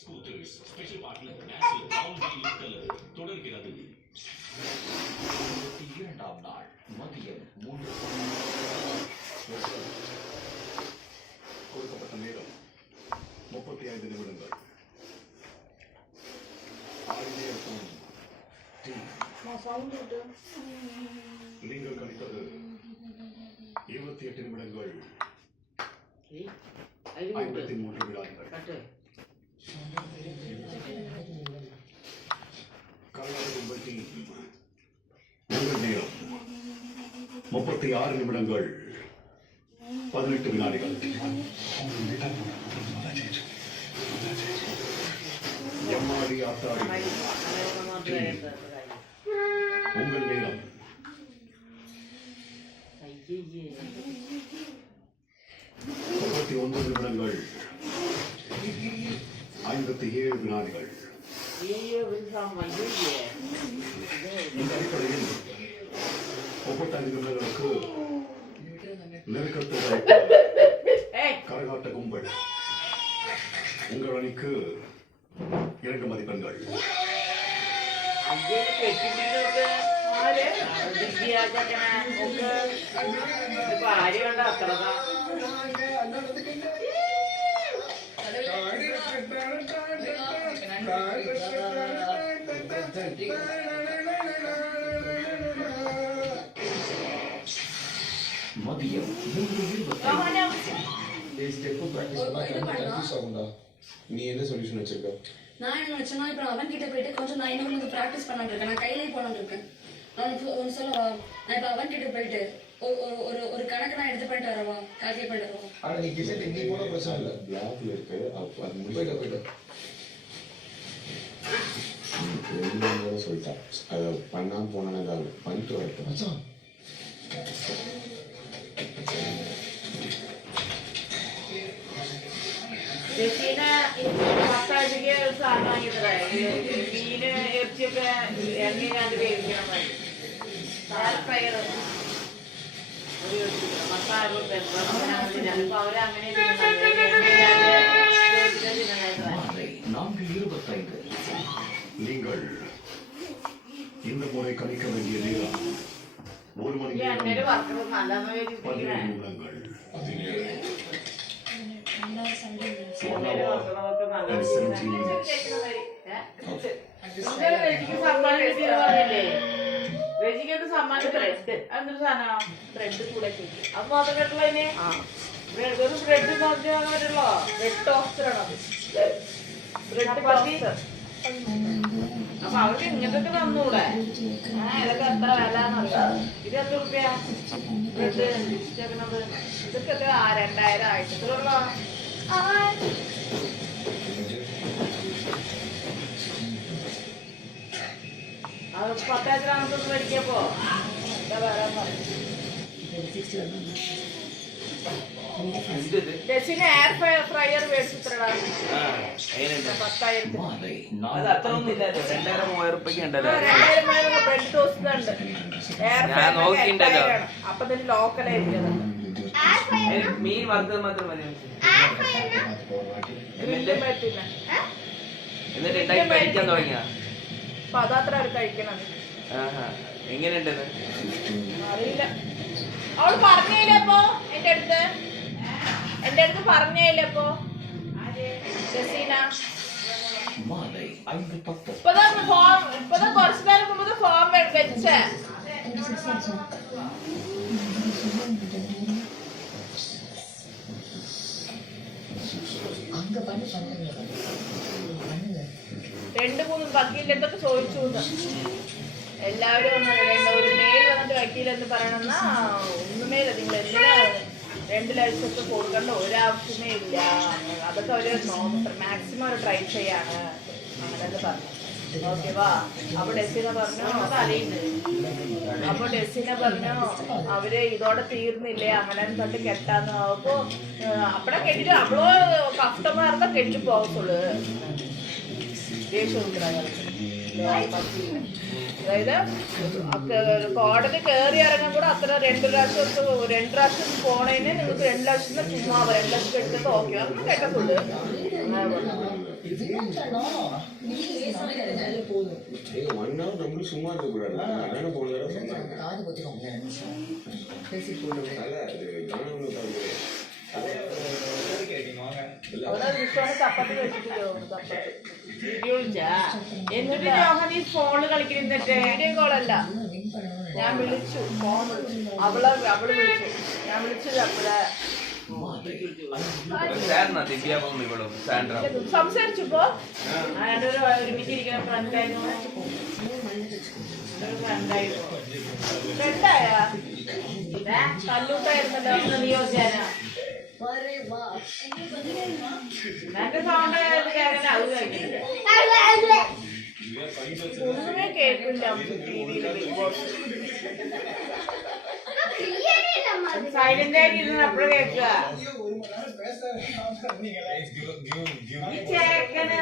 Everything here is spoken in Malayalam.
Scooters special party national town wheel colour தொடர்கிறது. 22ஆம் நாள் மதியம் 3 கொடுக்கப்பட்ட நேரம் 35 நிமிடங்கள். நீங்கள் கணித்தது 28 நிமிடங்கள் 53 வினாடிகள். கர்நாடகம் டீம் உங்கள் நேரம் 36 நிமிடங்கள் 18 வினாடிகள். எம்மாடி ஆத்தாடி உங்கள் நேரம் 39 நிமிடங்கள் 57 வினாடிகள். இந்த அடிப்படையில் 35 நிமிடங்களுக்கு நெருக்கத்தை கரகாட்ட கும்பல் உங்கள் அணிக்கு 2 மதிப்பெண்கள். மதியம் 3:25 நீ என்ன சொல்யூஷன் வச்சிருக்க? நான் என்ன நினைச்சேன்னா இப்போ அவன் கிட்ட போயிட்டு கொஞ்சம் நான் இன்னும் ப்ராக்டிஸ் பண்ணான்னு இருக்கேன். நான் கையிலே போனான்னு இருக்கேன். ஒன்று சொல்லவா, நான் இப்போ அவன் கிட்ட போயிட்டு ஒரு கணக்கு நான் எடுத்து பண்ணிட்டு வரவா, கால்குலேட் பண்ணிட்டு வரவா? ஆனால் நீ கிட்ட இங்கே போன பிரச்சனை இல்லை, பிளாக்ல இருக்கு. அப்போ அது போயிட்டு சொல்லிட்டேன். அதை பண்ணாமல் போனானே பண்ணிட்டு வரட்டும். മസാജിക്ക് സാധനം വാങ്ങിയതേ മീന് ഇറച്ചിയൊക്കെ എണ്ണയിലാണ്ട് വേവിക്കണം. ഫ്രയർ മസാല ചിലപ്പോ അവരങ്ങനെ நீங்கள் இந்த முறை கணிக்க வேண்டிய நேரம் 1 மணி நேரம் 17 நிமிடங்கள். വെജിക്ക് സമ്മാനം ബ്രെഡ്. അതൊരു സാധനം ബ്രെഡ് കൂടെ അത് മാത്രം കേട്ടുള്ള അതിന് ഒരു ബ്രെഡ് നോക്കിയാൽ പറ്റുള്ളോ? ബ്രെഡ് ടോസ്റ്റർ ആണോ? Bread toaster. അപ്പൊ അവർക്ക് ഇങ്ങനത്തെ തന്നൂടെ? ഇതൊക്കെ എത്ര വില എന്നറിയാം. ഇത് എത്ര റുപ്യ ബ്രെഡ് ചേർക്കുന്നത്? ഇതൊക്കെ 2000 ആയിരത്തിലുള്ള അത് 10 ഗ്രാമത്തൊന്നും മേടിക്കപ്പോ എന്താ പറയാൻ പറഞ്ഞു. ഡെസിന് എയർ ഫ്രയർ മേടിച്ചിട്ടാ 10,000. ബ്രെഡ് ടോസ്റ്റ് ഉണ്ട്. എയർ ഫ്രയർ അപ്പൊ തന്നെ ലോക്കലായിരിക്കും. മീൻ വറുത്തത് മാത്രം മതി. എന്നിട്ട് ഉണ്ടാക്കി കഴിക്കാൻ തുടങ്ങിയ പദാത്ര കഴിക്കണം. എങ്ങനെയുണ്ടെന്ന് അറിയില്ല. അവള് പറഞ്ഞില്ലപ്പോ എന്റെ അടുത്ത് പറഞ്ഞില്ലപ്പോ ജസീന. ഇപ്പതാ കുറച്ചു നേരം മുമ്പ് ഫോം വെച്ചേ. രണ്ട് മൂന്ന് വക്കീലിന്റെ എന്തൊക്കെ ചോദിച്ചു. എല്ലാവരും ഒരു മെയിൽ വന്നിട്ട് വക്കീലെന്ന് പറയണമെന്നാ ഒന്നുമേല നിങ്ങൾ എന്തിനാ 2 ലക്ഷം കൊടുക്കേണ്ട ഒരാവശ്യമേ ഇല്ല. അതൊക്കെ അവര് മാക്സിമം അവർ ട്രൈ ചെയ്യാണ് അങ്ങനെ പറഞ്ഞു. ഓക്കെ വാ. അപ്പൊ ഡെസിന പറഞ്ഞു അവര് ഇതോടെ തീർന്നില്ലേ അങ്ങനെ തൊട്ട് കെട്ടാന്ന്. അപ്പൊ അപ്പടെ കെട്ടിട്ട് അവളോ കസ്റ്റമർന്ന കെട്ടി പോകത്തുള്ളു. ദേഷ്യം അതായത് കോടതി കയറി ഇറങ്ങാൻ കൂടെ അത്ര 2 പ്രാവശ്യം പോണേന് നിങ്ങൾക്ക് 2 ലക്ഷം ചുമ്മാ 2 ലക്ഷം എടുത്തിട്ട് ഓക്കെ അങ്ങനെ കേട്ടത്തുള്ളു. நீ பேசாம இருந்தாலே போதும். ஏங்க 1 hour நம்மளும் சும்மா இருக்க கூடாது. அண்ணன் போன தடவை சொன்னாங்க. காது குத்திக்கோங்க 2 நிமிஷம். பேசி போடுங்க. அல்ல அது நானும் ஒண்ணு தரேன். അവിടെ വിശ്വാസം ചപ്പാത്തി വെച്ചിട്ട് ചപ്പാത്തി വീഡിയോ വിളിച്ചാ എന്നിട്ട് ഞാൻ ഈ ഫോണില് കളിക്കുന്നിട്ട് വീഡിയോ കോളല്ല ഞാൻ വിളിച്ചു ഫോൺ വിളിച്ചു അവള് വിളിച്ചു ഞാൻ വിളിച്ചത് അപ്പഴാ സാറിനാ ദിവ്യാപം ഇവളും സാൻഡ്ര സംസാരിച്ചപ്പോ ഞാനൊരു ഒരുമിച്ചിരിക്കുന്ന ഫ്രണ്ടായിരുന്നു ഫ്രണ്ടായ കല്ലൂട്ടായിരുന്നല്ലോ നിയോജന എന്റെ സൗണ്ട് കേൾക്കാൻ അത് കേൾക്കുന്നില്ല ഒന്നുമേ കേൾക്കില്ല ടിവിയില് ബിഗ് ബോസ് സൈലന്റ് ആയിട്ടിരുന്ന അപ്പഴേ കേൾക്കുക ഈ ചേക്കന്